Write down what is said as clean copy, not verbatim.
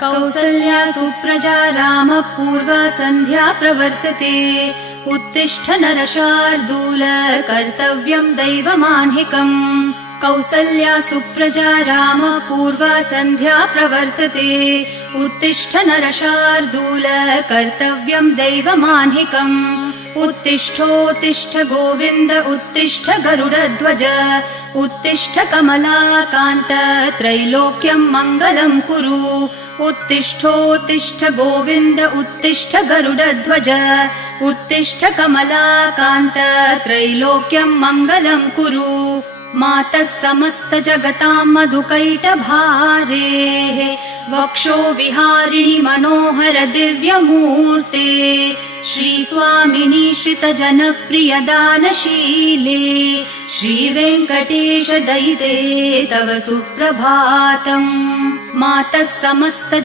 कौसल्या सुप्रजा रामपूर्वा सन्ध्या प्रवर्तते उत्तिष्ठ नरशार्दूल कर्तव्यं दैवमान्हिकम् कौसल्या सुप्रजा रामपूर्वा सन्ध्या प्रवर्तते उत्तिष्ठ नरशार्दूल कर्तव्यं दैवमान्हिकम् उत्तिष्ठोत्तिष्ठ गोविन्द उत्तिष्ठ गरुडध्वज उत्तिष्ठ कमलाकान्त त्रैलोक्यं मङ्गलं कुरु उत्तिष्ठोत्तिष्ठ गोविन्द उत्तिष्ठ गरुडध्वज उत्तिष्ठ कमलाकान्त त्रैलोक्यं मङ्गलं कुरु मातः समस्त जगतां मधुकैटभारेः वक्षो विहारिणि मनोहर दिव्यमूर्ते श्रीस्वामिनि श्रितजनप्रिय दानशीले श्रीवेङ्कटेश दयिते तव सुप्रभातम् मातः समस्त